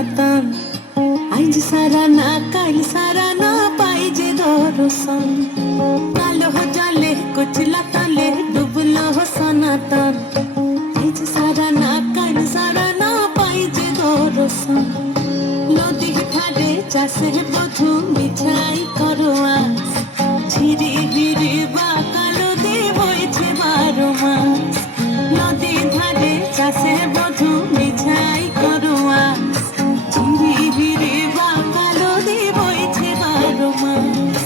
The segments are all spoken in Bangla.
সনাতন আইজ সারা না কাল সারা না পাই যে দর্শন কালো জলে কুচলা তলে ডুবলো সনাতন আইজ সারা না কাল সারা না পাই যে দর্শন নদী ধারে চাষে বধু মিঠাই করোয়া ঝিরি হিরি বা কালো দিয়ে বইছে 12 মাস নদী ধারে চাষে বধু মিঠাই করোয়া ঝিরি হিরি বা কালো দিয়ে বইছে 12 মাস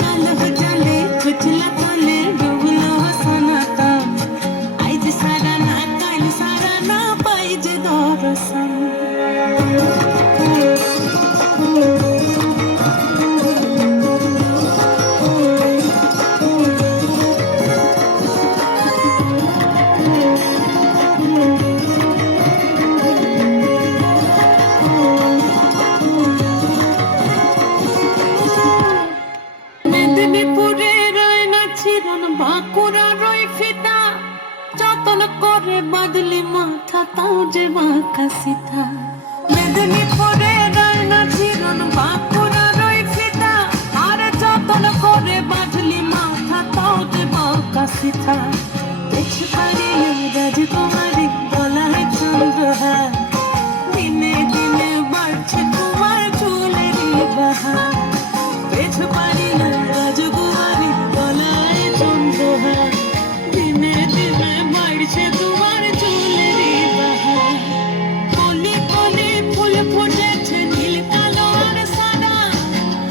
কালো জলে কুচলা তলে ডুবলো সনাতন আইজ সারা না কাল সারা না পাই যে দর্শন বাদলি মাথা তাও যে বাঁকা সিথা মেদিনীপুরে রায়না চিরন বাঁকুড়া রই ফিতা আর যতন করে বাদলি মাথা তাও যে বাঁকা সিথা দেখতে পারি রাজকুমারী গলায় চন্দ্রহার দিনে দিনে বাড়ছে তোমার চুলেরই বাহার দেখতে পারি রাজকুমারী গলায় চন্দ্রহার দিনে দিনে বাড়ছে তোমার চুলেরই বাহার কলি কলি ফুল ফুটেছে নীল কালো আর সাদা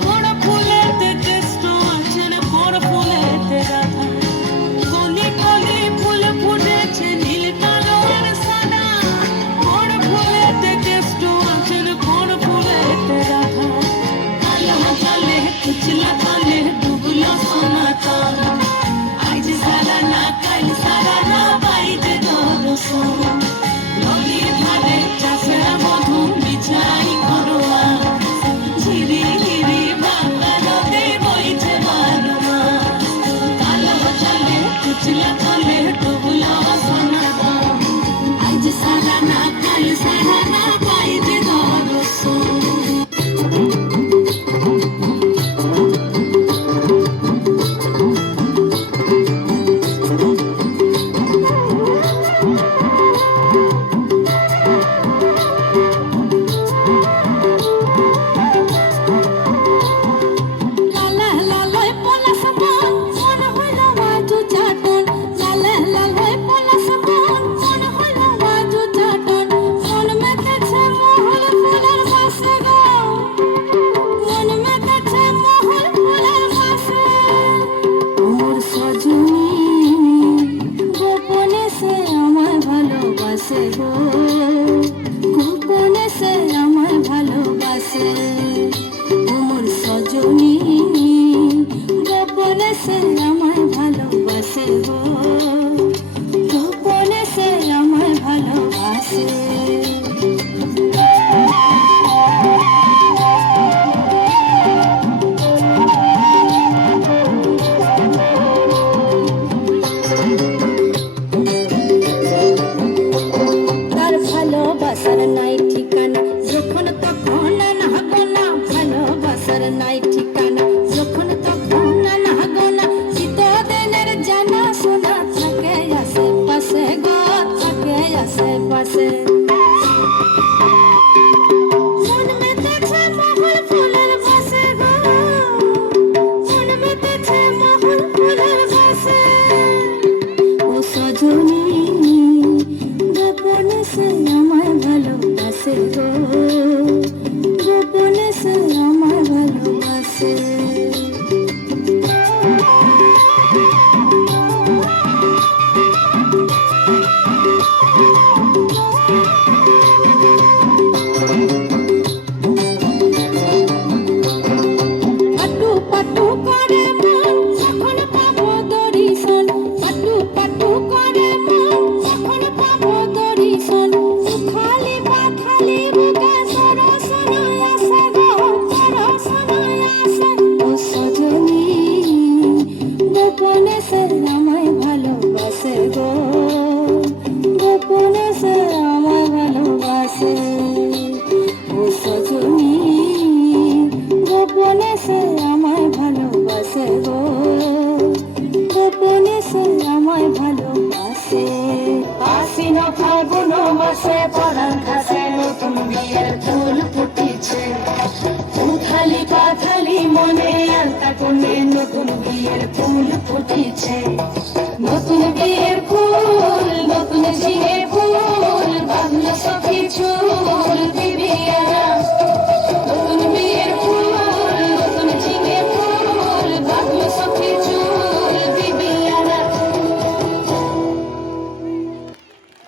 বড় ফুলেতে কেষ্ট আছে রে বড় ফুলেতে রাধা কলি কলি ফুল ফুটেছে নীল কালো আর সাদা বড় ফুলেতে কেষ্ট আছে রে বড় ফুলেতে রাধা কালো জলে কুচলা তলে ডুবলো সনাতন আইজ সারা না কাল সারা না পাই যে দর্শন নদীর ধারে চাষে মধু মিঠাই করোয়া ঝিরি হিরি বাঁকা নদী বইছে 12 মাস কালো জলে কুচলা তলে ডুবলো সনাতন আইজ সারা না কাল সারা না পাই যে দর্শন গোপনে সে আমায় ভালোবাসে গো, গোপনে সে আমায় ভালোবাসে। আশ্বিন ফাগুন মাসে পরাণ ঘাসে নতুন বিয়ের ফুল ফুটেছে, উথালি পাথালি মনে আলতা কোণে নতুন বিয়ের ফুল ফুটেছে। নতুন বিয়ের ফুল, নতুন ঝিঙে ফুল, বাঁধলো সখী চুল,